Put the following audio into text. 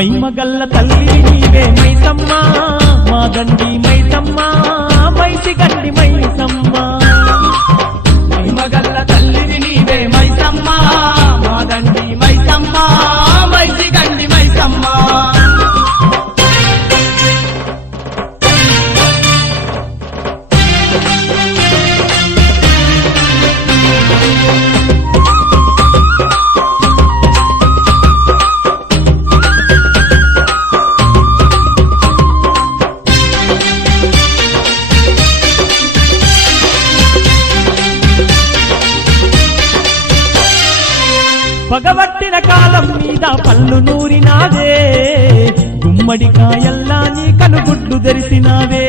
మైమగల్ల తల్లి నీవే మైసమ్మ మా దండి మైసమ్మ మైసి గండి మైసమ్మ మైమగల్ల తల్లిని నీవే మైసమ్మ మా దండి మైసమ్మ మైసి గండి మైసమ్మ పగబట్టిన కాలం మీద పళ్ళు నూరినావే గుమ్మడికాయల్లా నీ కనుగుడ్లు తెరిసినావే